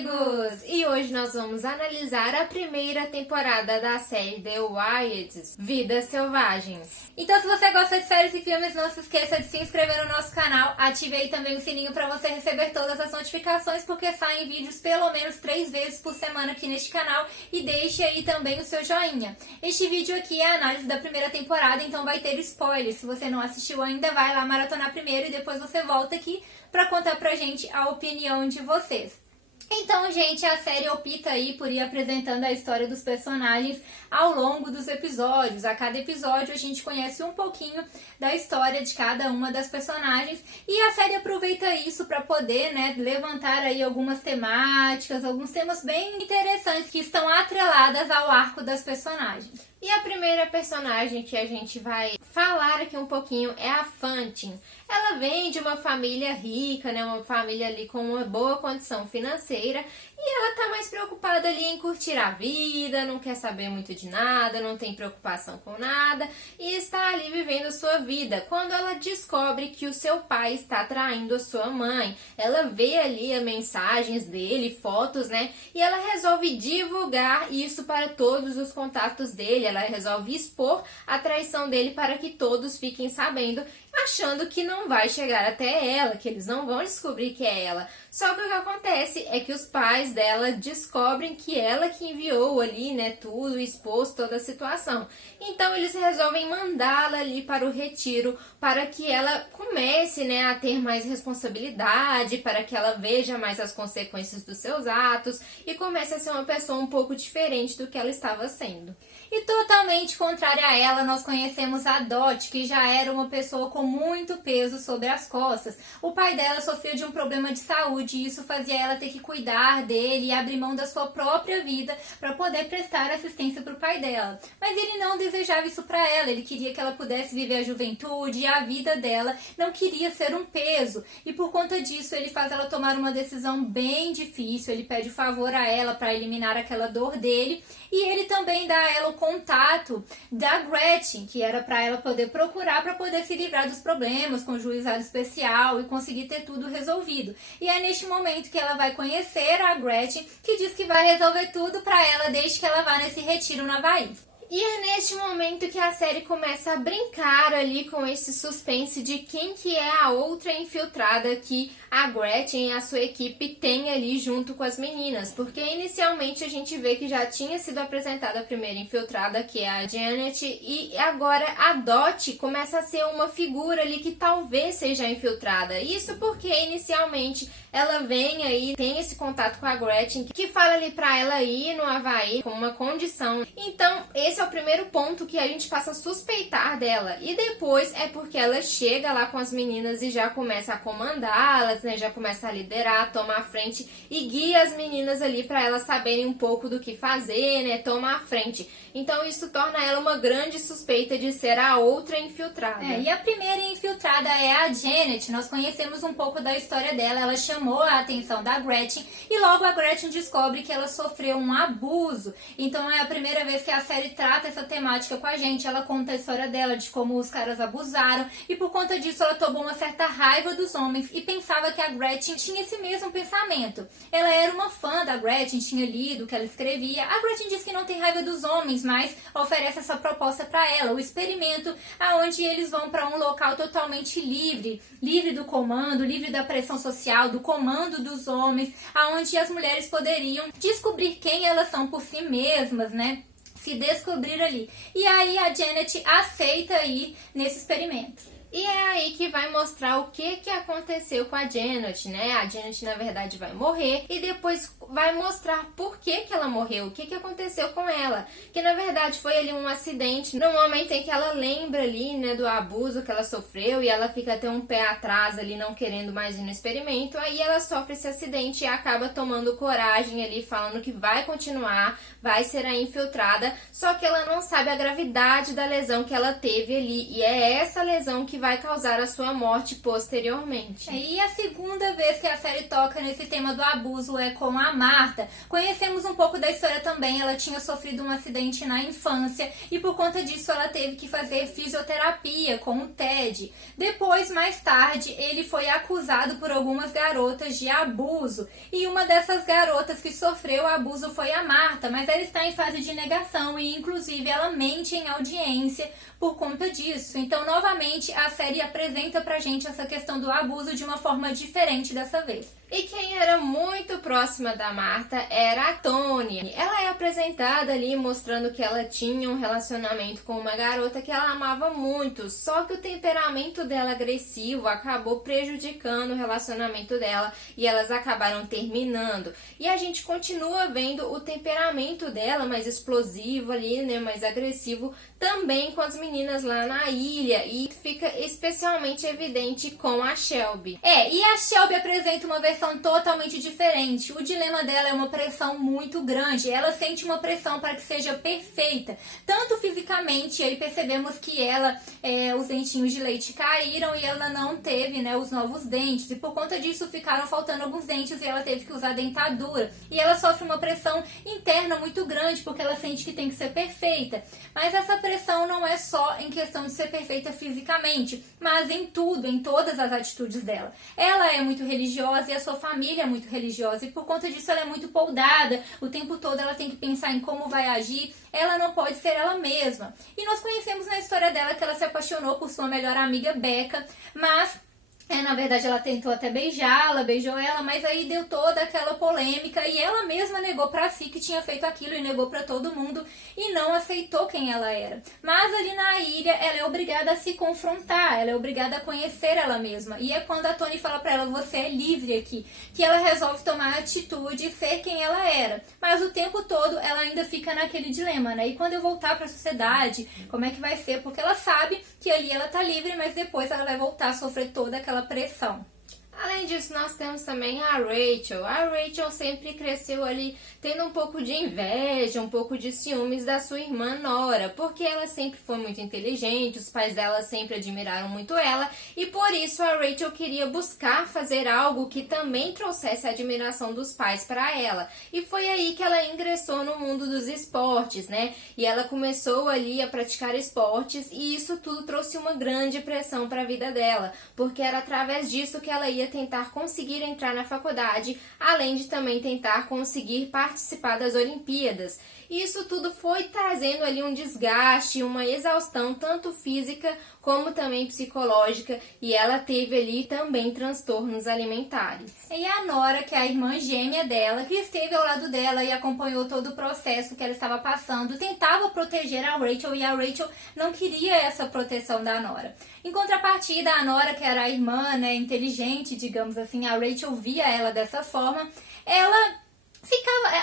amigos! E hoje nós vamos analisar a primeira temporada da série The Wilds, Vidas Selvagens. Então, se você gosta de séries e filmes, não se esqueça de se inscrever no nosso canal, ative aí também o sininho para você receber todas as notificações, porque saem vídeos pelo menos 3 vezes por semana aqui neste canal, e deixe aí também o seu joinha. Este vídeo aqui é a análise da primeira temporada, então vai ter spoilers. Se você não assistiu ainda, vai lá maratonar primeiro e depois você volta aqui para contar pra gente a opinião de vocês. Então, gente, a série opta aí por ir apresentando a história dos personagens ao longo dos episódios. A cada episódio a gente conhece um pouquinho da história de cada uma das personagens e a série aproveita isso para poder, levantar aí algumas temáticas, alguns temas bem interessantes que estão atreladas ao arco das personagens. E a primeira personagem que a gente vai falar aqui um pouquinho é a Fantine. Ela vem de uma família rica, uma família ali com uma boa condição financeira, e ela tá mais preocupada ali em curtir a vida, não quer saber muito de nada, não tem preocupação com nada e está ali vivendo a sua vida. Quando ela descobre que o seu pai está traindo a sua mãe, ela vê ali as mensagens dele, fotos, e ela resolve divulgar isso para todos os contatos dele. Ela resolve expor a traição dele para que todos fiquem sabendo, achando que não vai chegar até ela, que eles não vão descobrir que é ela. Só que o que acontece é que os pais dela descobrem que ela que enviou ali, tudo, expôs toda a situação. Então eles resolvem mandá-la ali para o retiro, para que ela comece, a ter mais responsabilidade, para que ela veja mais as consequências dos seus atos e comece a ser uma pessoa um pouco diferente do que ela estava sendo. E totalmente contrária a ela, nós conhecemos a Dot, que já era uma pessoa com muito peso sobre as costas. O pai dela sofreu de um problema de saúde e isso fazia ela ter que cuidar dele e abrir mão da sua própria vida para poder prestar assistência para o pai dela. Mas ele não desejava isso para ela, ele queria que ela pudesse viver a juventude e a vida dela, não queria ser um peso. E por conta disso ele faz ela tomar uma decisão bem difícil, ele pede favor a ela para eliminar aquela dor dele e ele também dá a ela o contato da Gretchen, que era para ela poder procurar para poder se livrar dos problemas com o juizado especial e conseguir ter tudo resolvido. E é neste momento que ela vai conhecer a Gretchen, que diz que vai resolver tudo para ela desde que ela vá nesse retiro no Havaí. E é neste momento que a série começa a brincar ali com esse suspense de quem que é a outra infiltrada que a Gretchen e a sua equipe tem ali junto com as meninas. Porque inicialmente a gente vê que já tinha sido apresentada a primeira infiltrada, que é a Janet, e agora a Dot começa a ser uma figura ali que talvez seja infiltrada. Isso porque inicialmente ela vem aí, tem esse contato com a Gretchen, que fala ali pra ela ir no Havaí com uma condição. Então, esse é o primeiro ponto que a gente passa a suspeitar dela. E depois é porque ela chega lá com as meninas e já começa a comandá-las, já começa a liderar, toma a frente e guia as meninas ali pra elas saberem um pouco do que fazer, toma a frente. Então, isso torna ela uma grande suspeita de ser a outra infiltrada. E a primeira infiltrada é a Janet. Nós conhecemos um pouco da história dela, ela chamou a atenção da Gretchen e logo a Gretchen descobre que ela sofreu um abuso. Então é a primeira vez que a série trata essa temática com a gente. Ela conta a história dela, de como os caras abusaram e por conta disso ela tomou uma certa raiva dos homens e pensava que a Gretchen tinha esse mesmo pensamento. Ela era uma fã da Gretchen, tinha lido o que ela escrevia. A Gretchen diz que não tem raiva dos homens, mas oferece essa proposta para ela, o experimento aonde eles vão para um local totalmente livre do comando, livre da pressão social, do comando dos homens, aonde as mulheres poderiam descobrir quem elas são por si mesmas, se descobrir ali. E aí a Janet aceita ir nesse experimento. E é aí que vai mostrar o que aconteceu com a Janet, A Janet, na verdade, vai morrer e depois vai mostrar por que ela morreu, o que aconteceu com ela. Que, na verdade, foi ali um acidente, no momento em que ela lembra ali, do abuso que ela sofreu e ela fica até um pé atrás ali, não querendo mais ir no experimento. Aí ela sofre esse acidente e acaba tomando coragem ali, falando que vai continuar, vai ser a infiltrada, só que ela não sabe a gravidade da lesão que ela teve ali. E é essa lesão que vai causar a sua morte posteriormente. E a segunda vez que a série toca nesse tema do abuso é com a Marta. Conhecemos um pouco da história também, ela tinha sofrido um acidente na infância e por conta disso ela teve que fazer fisioterapia com o Ted. Depois, mais tarde, ele foi acusado por algumas garotas de abuso e uma dessas garotas que sofreu abuso foi a Marta, mas ela está em fase de negação e inclusive ela mente em audiência por conta disso. Então, novamente, a série apresenta pra gente essa questão do abuso de uma forma diferente dessa vez. E quem era muito próxima da Marta era a Tony. Ela é apresentada ali mostrando que ela tinha um relacionamento com uma garota que ela amava muito, só que o temperamento dela agressivo acabou prejudicando o relacionamento dela e elas acabaram terminando. E a gente continua vendo o temperamento dela mais explosivo ali, né, mais agressivo, também com as meninas lá na ilha, e fica especialmente evidente com a Shelby. E a Shelby apresenta uma versão totalmente diferente. O dilema dela é uma pressão muito grande. Ela sente uma pressão para que seja perfeita, tanto fisicamente, aí percebemos que ela, os dentinhos de leite caíram e ela não teve, né, os novos dentes, e por conta disso ficaram faltando alguns dentes e ela teve que usar dentadura. E ela sofre uma pressão interna muito grande, porque ela sente que tem que ser perfeita. Mas essa pressão não é só em questão de ser perfeita fisicamente, mas em tudo, em todas as atitudes dela. Ela é muito religiosa e a sua família é muito religiosa, e por conta disso ela é muito poldada. O tempo todo ela tem que pensar em como vai agir, ela não pode ser ela mesma. E nós conhecemos na história dela que ela se apaixonou por sua melhor amiga Becca, mas na verdade ela tentou até beijá-la, beijou ela, mas aí deu toda aquela polêmica e ela mesma negou pra si que tinha feito aquilo e negou pra todo mundo e não aceitou quem ela era. Mas ali na ilha ela é obrigada a se confrontar, ela é obrigada a conhecer ela mesma. E é quando a Tony fala pra ela, você é livre aqui, que ela resolve tomar atitude e ser quem ela era. Mas o tempo todo ela ainda fica naquele dilema, né? E quando eu voltar pra sociedade, como é que vai ser? Porque ela sabe que ali ela tá livre, mas depois ela vai voltar a sofrer toda aquela pressão. Além disso, nós temos também a Rachel. A Rachel sempre cresceu ali tendo um pouco de inveja, um pouco de ciúmes da sua irmã Nora, porque ela sempre foi muito inteligente, os pais dela sempre admiraram muito ela, e por isso a Rachel queria buscar fazer algo que também trouxesse a admiração dos pais para ela. E foi aí que ela ingressou no mundo dos esportes, né? E ela começou ali a praticar esportes, e isso tudo trouxe uma grande pressão para a vida dela, porque era através disso que ela ia tentar conseguir entrar na faculdade, além de também tentar conseguir participar das Olimpíadas. E isso tudo foi trazendo ali um desgaste, uma exaustão, tanto física como também psicológica, e ela teve ali também transtornos alimentares. E a Nora, que é a irmã gêmea dela, que esteve ao lado dela e acompanhou todo o processo que ela estava passando, tentava proteger a Rachel, e a Rachel não queria essa proteção da Nora. Em contrapartida, a Nora, que era a irmã, né, inteligente, digamos assim, a Rachel via ela dessa forma, ela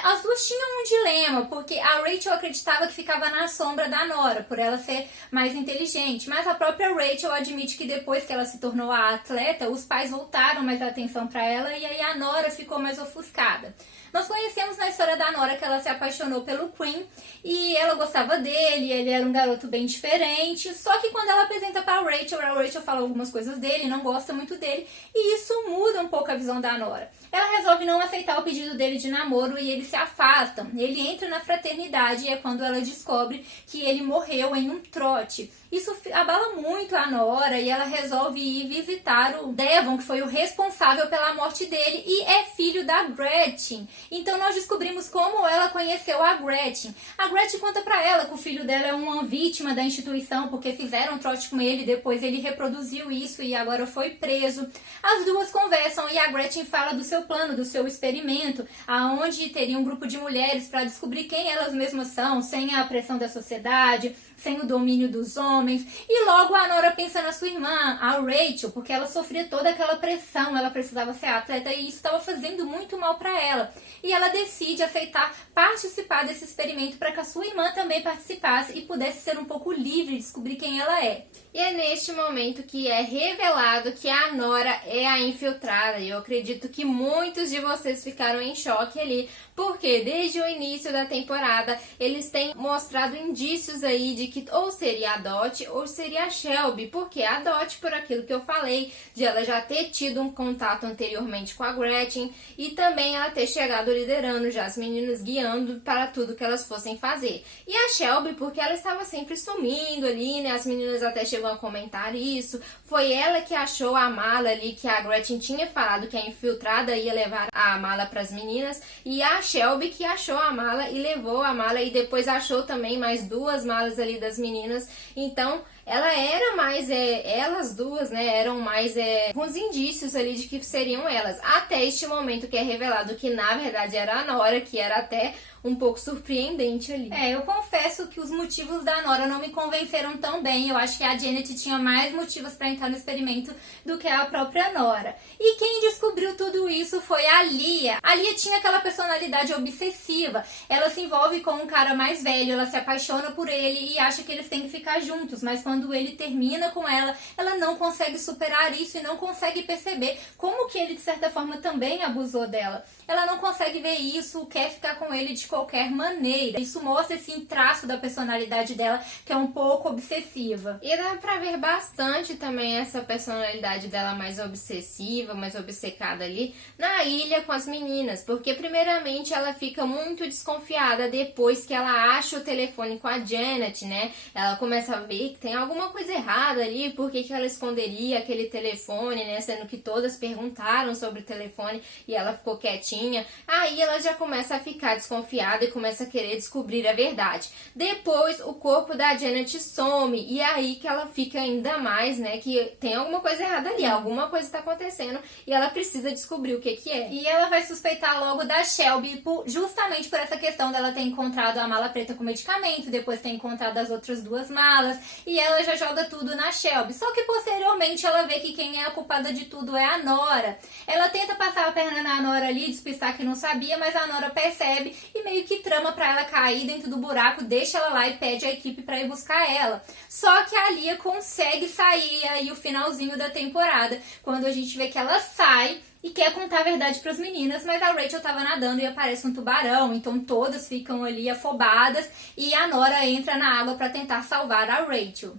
as duas tinham um dilema, porque a Rachel acreditava que ficava na sombra da Nora, por ela ser mais inteligente, mas a própria Rachel admite que depois que ela se tornou a atleta, os pais voltaram mais a atenção para ela e aí a Nora ficou mais ofuscada. Nós conhecemos na história da Nora que ela se apaixonou pelo Quinn e ela gostava dele, ele era um garoto bem diferente, só que quando ela apresenta para a Rachel fala algumas coisas dele, não gosta muito dele, e isso muda um pouco a visão da Nora. Ela resolve não aceitar o pedido dele de namoro e eles se afastam. Ele entra na fraternidade e é quando ela descobre que ele morreu em um trote. Isso abala muito a Nora e ela resolve ir visitar o Devon, que foi o responsável pela morte dele e é filho da Gretchen. Então nós descobrimos como ela conheceu a Gretchen. A Gretchen conta pra ela que o filho dela é uma vítima da instituição porque fizeram um trote com ele, depois ele reproduziu isso e agora foi preso. As duas conversam e a Gretchen fala do seu plano, do seu experimento, aonde teria um grupo de mulheres para descobrir quem elas mesmas são, sem a pressão da sociedade, sem o domínio dos homens. E logo a Nora pensa na sua irmã, a Rachel, porque ela sofria toda aquela pressão, ela precisava ser atleta e isso estava fazendo muito mal para ela. E ela decide aceitar participar desse experimento para que a sua irmã também participasse e pudesse ser um pouco livre de descobrir quem ela é. E é neste momento que é revelado que a Nora é a infiltrada. E eu acredito que muitos de vocês ficaram em choque ali, porque desde o início da temporada eles têm mostrado indícios aí de que ou seria a Dot ou seria a Shelby. Porque a Dot, por aquilo que eu falei, de ela já ter tido um contato anteriormente com a Gretchen e também ela ter chegado liderando já as meninas, guiando para tudo que elas fossem fazer. E a Shelby, porque ela estava sempre sumindo ali, né? As meninas até chegam a comentar isso. Foi ela que achou a mala ali, que a Gretchen tinha falado que a infiltrada ia levar a mala para as meninas, e a Shelby que achou a mala e levou a mala, e depois achou também mais 2 malas ali das meninas. Então ela era mais, elas duas, né, eram mais com os indícios ali de que seriam elas, até este momento que é revelado que na verdade era a Nora, que era até um pouco surpreendente ali. Eu confesso que os motivos da Nora não me convenceram tão bem. Eu acho que a Janet tinha mais motivos para entrar no experimento do que a própria Nora. E quem descobriu tudo isso foi a Lia. A Lia tinha aquela personalidade obsessiva. Ela se envolve com um cara mais velho, ela se apaixona por ele e acha que eles têm que ficar juntos, mas quando ele termina com ela, ela não consegue superar isso e não consegue perceber como que ele, de certa forma, também abusou dela. Ela não consegue ver isso, quer ficar com ele de qualquer maneira. Isso mostra esse traço da personalidade dela, que é um pouco obsessiva. E dá pra ver bastante também essa personalidade dela mais obsessiva, mais obcecada ali, na ilha com as meninas. Porque primeiramente ela fica muito desconfiada depois que ela acha o telefone com a Janet, né? Ela começa a ver que tem alguma coisa errada ali, por que ela esconderia aquele telefone, né? Sendo que todas perguntaram sobre o telefone e ela ficou quietinha. Aí ela já começa a ficar desconfiada e começa a querer descobrir a verdade. Depois o corpo da Janet some e é aí que ela fica ainda mais, né, que tem alguma coisa errada ali, alguma coisa está acontecendo e ela precisa descobrir o que é. E ela vai suspeitar logo da Shelby justamente por essa questão dela ter encontrado a mala preta com medicamento, depois ter encontrado as outras 2 malas, e ela já joga tudo na Shelby. Só que posteriormente ela vê que quem é a culpada de tudo é a Nora. Ela tenta passar a perna na Nora ali, despistar que não sabia, mas a Nora percebe e meio que trama pra ela cair dentro do buraco, deixa ela lá e pede a equipe pra ir buscar ela. Só que a Lia consegue sair aí o finalzinho da temporada, quando a gente vê que ela sai e quer contar a verdade para as meninas, mas a Rachel tava nadando e aparece um tubarão, então todas ficam ali afobadas e a Nora entra na água para tentar salvar a Rachel.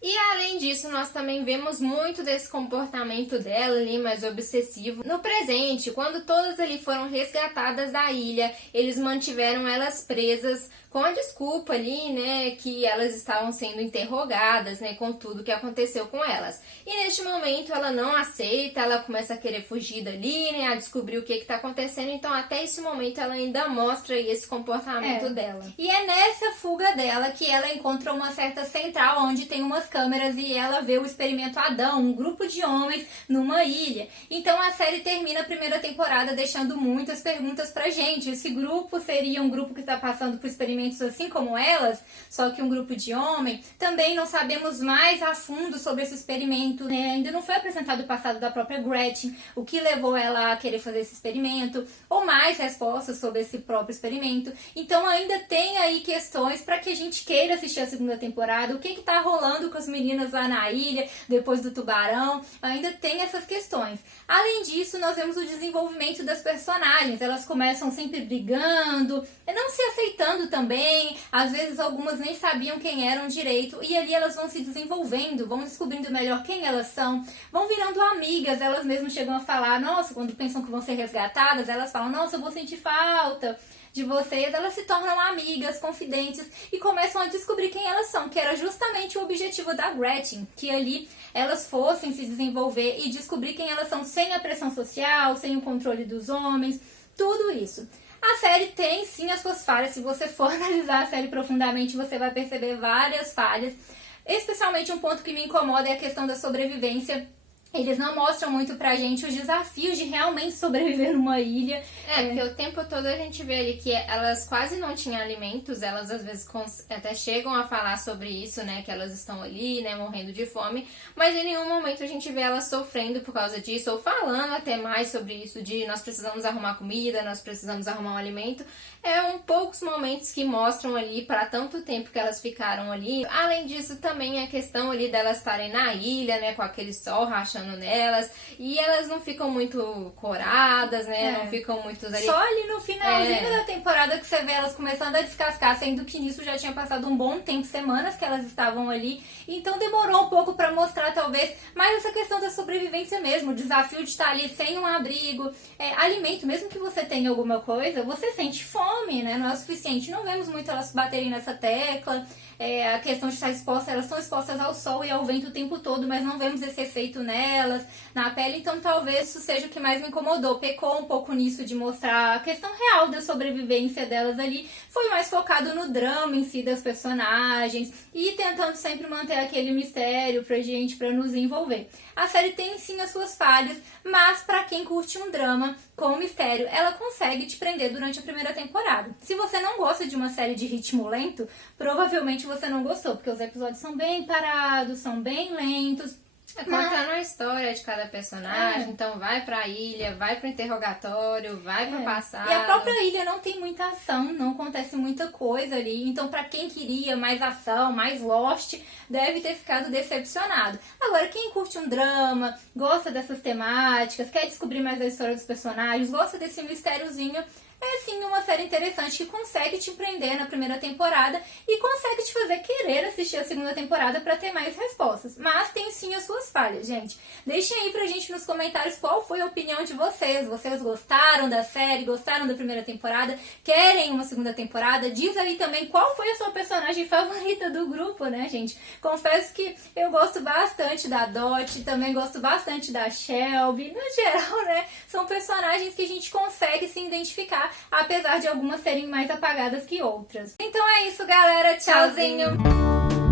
E além disso, nós também vemos muito desse comportamento dela ali, mais obsessivo. No presente, quando todas ali foram resgatadas da ilha, eles mantiveram elas presas com a desculpa ali, né, que elas estavam sendo interrogadas, né, com tudo que aconteceu com elas. E neste momento ela não aceita, ela começa a querer fugir dali, né, a descobrir o que está acontecendo. Então até esse momento ela ainda mostra aí esse comportamento dela. E é nessa fuga dela que ela encontra uma certa central onde tem umas câmeras e ela vê o experimento Adão, um grupo de homens numa ilha. Então a série termina a primeira temporada deixando muitas perguntas pra gente. Esse grupo seria um grupo que está passando por experimentos assim como elas, só que um grupo de homem. Também não sabemos mais a fundo sobre esse experimento, né? Ainda não foi apresentado o passado da própria Gretchen, o que levou ela a querer fazer esse experimento, ou mais respostas sobre esse próprio experimento. Então ainda tem aí questões para que a gente queira assistir a segunda temporada, o que tá rolando com as meninas lá na ilha, depois do tubarão, ainda tem essas questões. Além disso, nós vemos o desenvolvimento das personagens, elas começam sempre brigando, não se aceitando também, às vezes algumas nem sabiam quem eram direito, e ali elas vão se desenvolvendo, vão descobrindo melhor quem elas são, vão virando amigas, elas mesmas chegam a falar, nossa, quando pensam que vão ser resgatadas, elas falam, nossa, eu vou sentir falta de vocês, elas se tornam amigas, confidentes e começam a descobrir quem elas são, que era justamente o objetivo da Gretchen, que ali elas fossem se desenvolver e descobrir quem elas são sem a pressão social, sem o controle dos homens, tudo isso. A série tem sim as suas falhas, se você for analisar a série profundamente, você vai perceber várias falhas, especialmente um ponto que me incomoda é a questão da sobrevivência. Eles não mostram muito pra gente os desafios de realmente sobreviver numa ilha. Porque o tempo todo a gente vê ali que elas quase não tinham alimentos, elas às vezes até chegam a falar sobre isso, né, que elas estão ali, né, morrendo de fome, mas em nenhum momento a gente vê elas sofrendo por causa disso, ou falando até mais sobre isso, de nós precisamos arrumar comida, nós precisamos arrumar um alimento. Poucos momentos que mostram ali para tanto tempo que elas ficaram ali. Além disso, também a questão ali delas estarem na ilha, né, com aquele sol rachando nelas, e elas não ficam muito coradas, né, não ficam muito ali. Só ali no finalzinho da temporada que você vê elas começando a descascar, sendo que nisso já tinha passado um bom tempo, semanas que elas estavam ali, então demorou um pouco pra mostrar talvez, mas essa questão da sobrevivência mesmo, o desafio de estar ali sem um abrigo, alimento, mesmo que você tenha alguma coisa, você sente fome, né, não é o suficiente, não vemos muito elas baterem nessa tecla. A questão de estar exposta, elas estão expostas ao sol e ao vento o tempo todo, mas não vemos esse efeito nelas, na pele, então talvez isso seja o que mais me incomodou. Pecou um pouco nisso de mostrar a questão real da sobrevivência delas ali, foi mais focado no drama em si das personagens e tentando sempre manter aquele mistério pra gente, pra nos envolver. A série tem sim as suas falhas, mas pra quem curte um drama com mistério, ela consegue te prender durante a primeira temporada. Se você não gosta de uma série de ritmo lento, provavelmente você não gostou, porque os episódios são bem parados, são bem lentos. Contando a história de cada personagem, então vai pra ilha, vai pro interrogatório, vai pro passado. E a própria ilha não tem muita ação, não acontece muita coisa ali, então pra quem queria mais ação, mais Lost, deve ter ficado decepcionado. Agora, quem curte um drama, gosta dessas temáticas, quer descobrir mais a história dos personagens, gosta desse mistériozinho, é sim uma série interessante que consegue te prender na primeira temporada e consegue te fazer querer assistir a segunda temporada para ter mais respostas. Mas tem sim as suas falhas, gente. Deixem aí pra gente nos comentários qual foi a opinião de vocês. Vocês gostaram da série? Gostaram da primeira temporada? Querem uma segunda temporada? Diz aí também qual foi a sua personagem favorita do grupo, né, gente? Confesso que eu gosto bastante da Dot, também gosto bastante da Shelby. No geral, né, são personagens que a gente consegue se identificar, apesar de algumas serem mais apagadas que outras. Então é isso, galera. Tchauzinho!